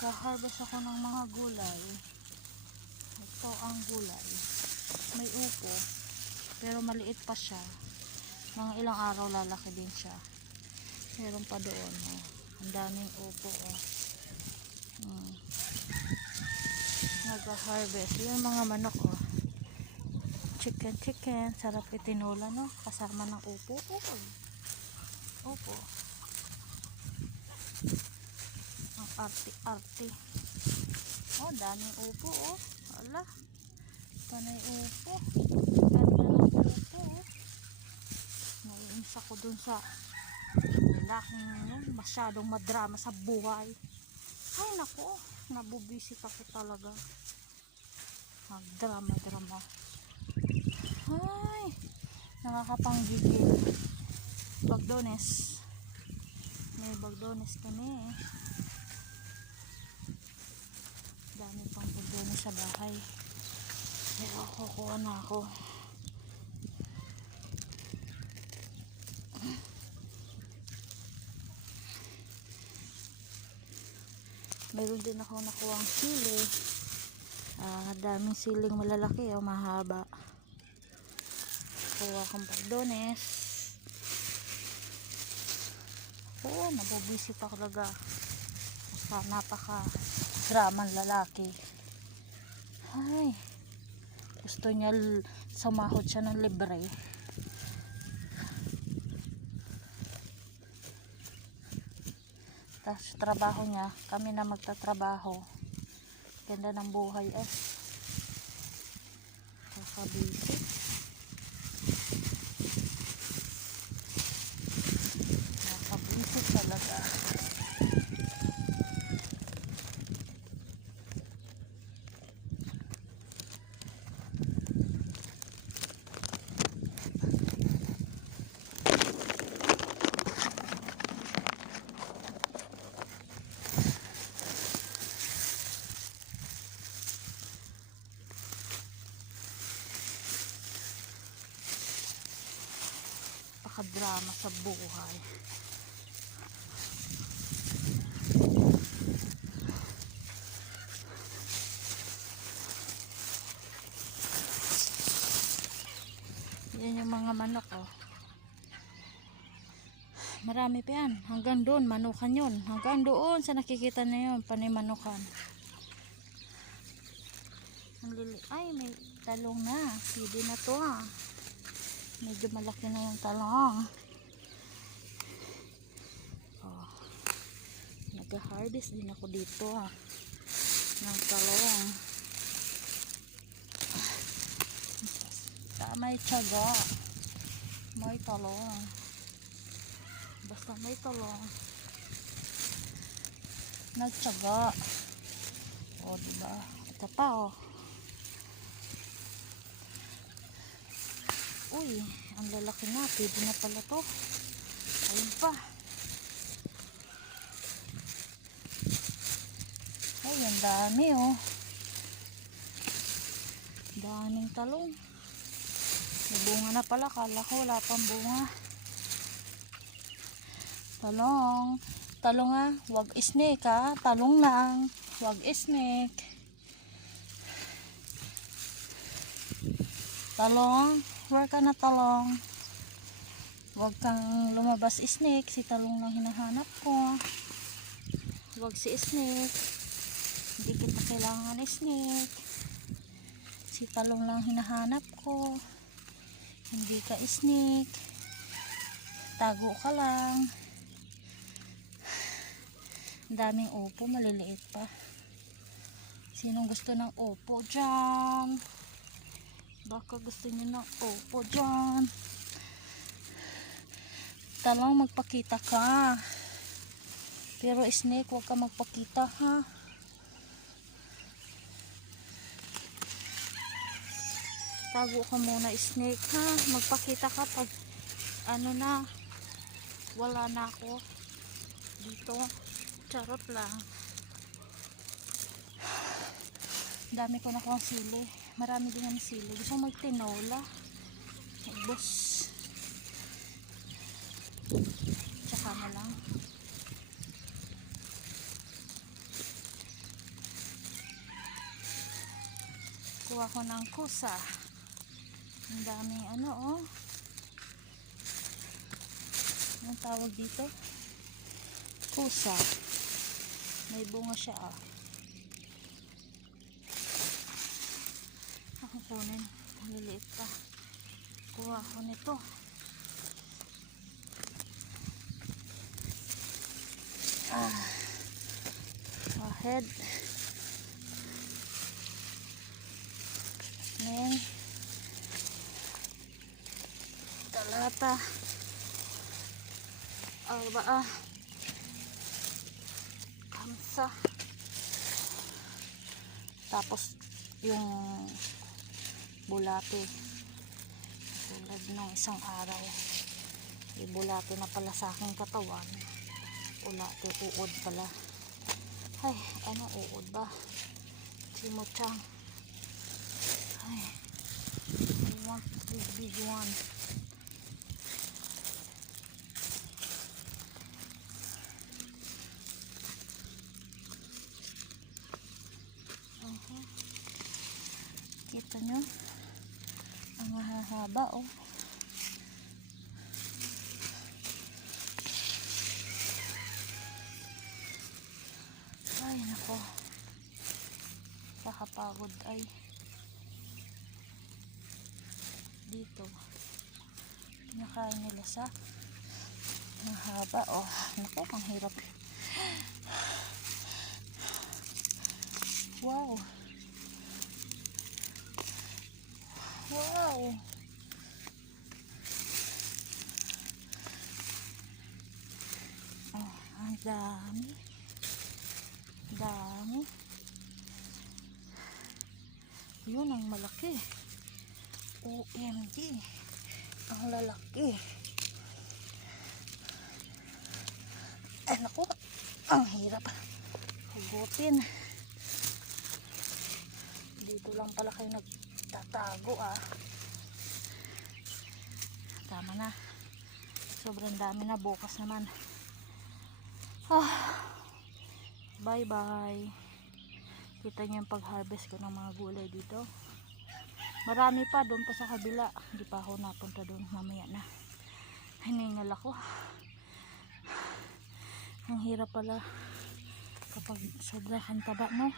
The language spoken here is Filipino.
Nag-harvest ako ng mga gulay. Ito ang gulay. May upo, pero maliit pa siya. Mga ilang araw lalaki din siya. Meron pa doon. Oh. Ang daming upo. Oh. Nag-harvest. Yung mga manok. Oh. Chicken. Sarap itinula, no? Kasama ng upo. Upo. Ang arte. Oh, daming upo. Oh. Ala. Panay upo. Ganda ng upo. Oh. Naiinis ako dun sa laking masyadong madrama sa buhay. Ay nako, nabubisit ako talaga. Drama. Ay, nakakapanggigil. Bagdones. May bagdones kami. Dami pang bagdones sa bahay. Pero kukuha na ako. Mayroon din ako nakuhang sili. Daming siling malalaki o mahaba. Kuha akong bagdones. Oo, nabubisit ako talaga. Napaka dramang lalaki. Ay, gusto niya sumahod siya ng libre. Tapos trabaho niya, kami na magtatrabaho. Ganda ng buhay eh. Kakabisi. Nakabisi talaga. Drama sa buhay. Yan yung mga manok oh. Marami pa yan. Hanggang doon, manukan yun. Hanggang doon sa nakikita na yun, panimanukan. Ay, may talong na. Pwede na to ah. Medyo malaki na yung talong. Oh. Nag-harvest din ako dito ng talong. May tiyaga. May talong. Basta may talong. Nagtiyaga. O, diba? Ito pa oh. Uy, ang lalaki na. Pwede na pala to. Ayun pa. Ay, ang dami oh. Daming talong. May bunga na pala. Kala ko wala pang bunga. Talong. Talong ah. Wag snake ah. Talong lang. Wag snake. Talong. Where ka na talong? Huwag kang lumabas snake. Si talong lang hinahanap ko. Huwag si snake. Hindi kita kailangan snake. Si talong lang hinahanap ko. Hindi ka snake. Tago ka lang. Ang daming upo. Maliliit pa. Sinong gusto ng upo dyan? Baka gusto niyo ng upo dyan. Talong, magpakita ka. Pero snake, huwag ka magpakita ha. Tago ka muna snake ha. Magpakita ka pag ano na. Wala na ako dito. Charot lang. Dami ko na kong sili. Marami din ang sili. Gusto mo magtinola. Magbos. Tsaka na lang. kuha ko ng kusa. Ang daming ano, oh. Anong tawag dito? Kusa. May bunga siya, ah. Ako kunin. Maliliit pa. Kuha ko nito. Ahead. Nen. Talata. Arbaa. Kamsa. Tapos yung bulate. Tulad ng isang araw. Yung bulate na pala sa aking katawan. Bulate, uod pala. Ay, ano uod ba? Chimochang. Ay, I want this big one. Kita nyo? Ang hahaba, oh. Ay, nako. Nakapagod ay. Dito. Pinakain nila sa ang haba, oh. Nako, ang hirap. Wow. Wow. Oh, ang dami. Dami. Yun ang malaki. OMG. Ang lalaki. Ay, naku. Ang hirap. Hugutin. Dito lang pala kayo nagtatago, ah. Tama na. Sobrang dami na. Bukas naman. Bye bye. Kita niyo yung pag-harvest ko ng mga gulay dito. Marami pa doon pa sa kabila. Hindi pa ako napunta doon. Mamaya na. Hiningal ako. Ang hirap pala kapag sobrang taba, no?